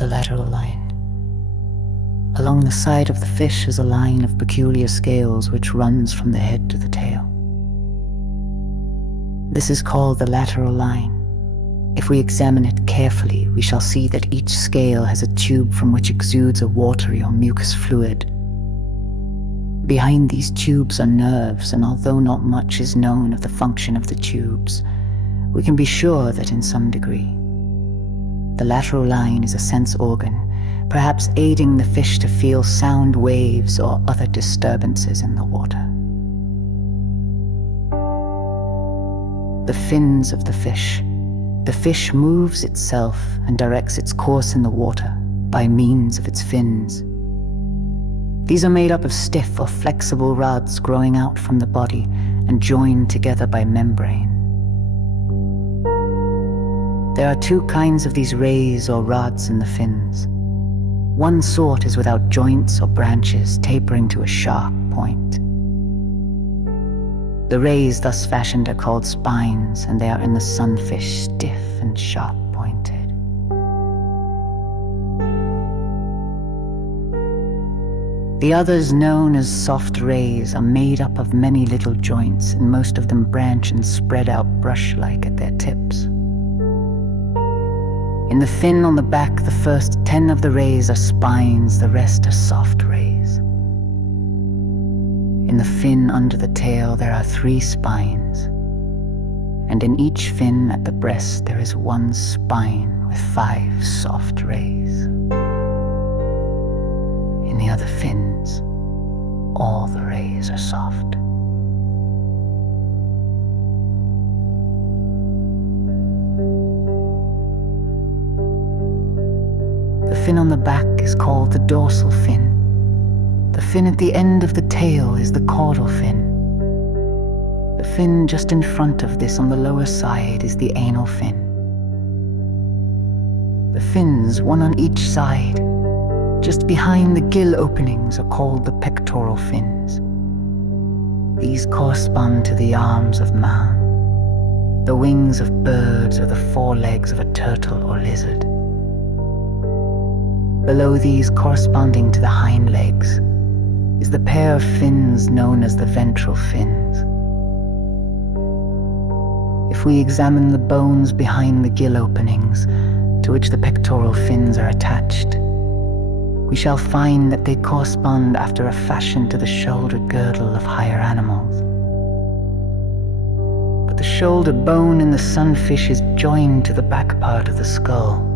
The lateral line. Along the side of the fish is a line of peculiar scales which runs from the head to the tail. This is called the lateral line. If we examine it carefully, we shall see that each scale has a tube from which exudes a watery or mucus fluid. Behind these tubes are nerves, and although not much is known of the function of the tubes, we can be sure that in some degree. The lateral line is a sense organ, perhaps aiding the fish to feel sound waves or other disturbances in the water. The fins of the fish. The fish moves itself and directs its course in the water by means of its fins. These are made up of stiff or flexible rods growing out from the body and joined together by membrane. There are two kinds of these rays or rods in the fins. One sort is without joints or branches, tapering to a sharp point. The rays thus fashioned are called spines, and they are in the sunfish stiff and sharp-pointed. The others, known as soft rays, are made up of many little joints, and most of them branch and spread out brush-like at their tips. In the fin on the back, the first 10 of the rays are spines, the rest are soft rays. In the fin under the tail, there are 3 spines, and in each fin at the breast there is 1 spine with 5 soft rays. In the other fins, all the rays are soft. The fin on the back is called the dorsal fin. The fin at the end of the tail is the caudal fin. The fin just in front of this on the lower side is the anal fin. The fins, one on each side, just behind the gill openings, are called the pectoral fins. These correspond to the arms of man, the wings of birds, or the forelegs of a turtle or lizard. Below these, corresponding to the hind legs, is the pair of fins known as the ventral fins. If we examine the bones behind the gill openings, to which the pectoral fins are attached, we shall find that they correspond after a fashion to the shoulder girdle of higher animals. But the shoulder bone in the sunfish is joined to the back part of the skull,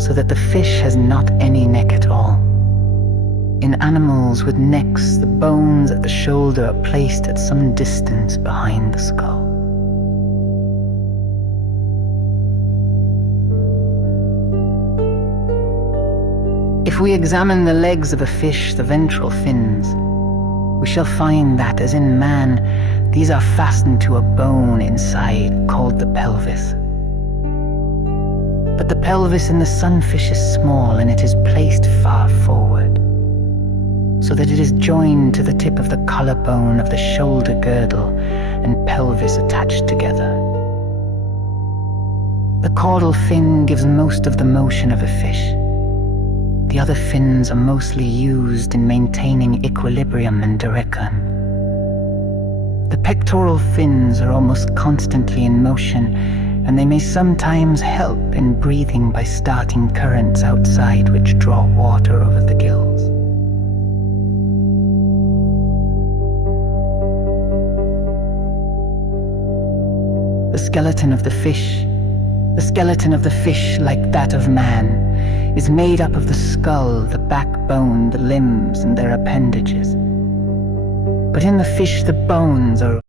so that the fish has not any neck at all. In animals with necks, the bones at the shoulder are placed at some distance behind the skull. If we examine the legs of a fish, the ventral fins, we shall find that, as in man, these are fastened to a bone inside called the pelvis. But the pelvis in the sunfish is small, and it is placed far forward, so that it is joined to the tip of the collarbone of the shoulder girdle and pelvis attached together. The caudal fin gives most of the motion of a fish. The other fins are mostly used in maintaining equilibrium and direction. The pectoral fins are almost constantly in motion, and they may sometimes help in breathing by starting currents outside which draw water over the gills. The skeleton of the fish, like that of man, is made up of the skull, the backbone, the limbs, and their appendages. But in the fish, the bones are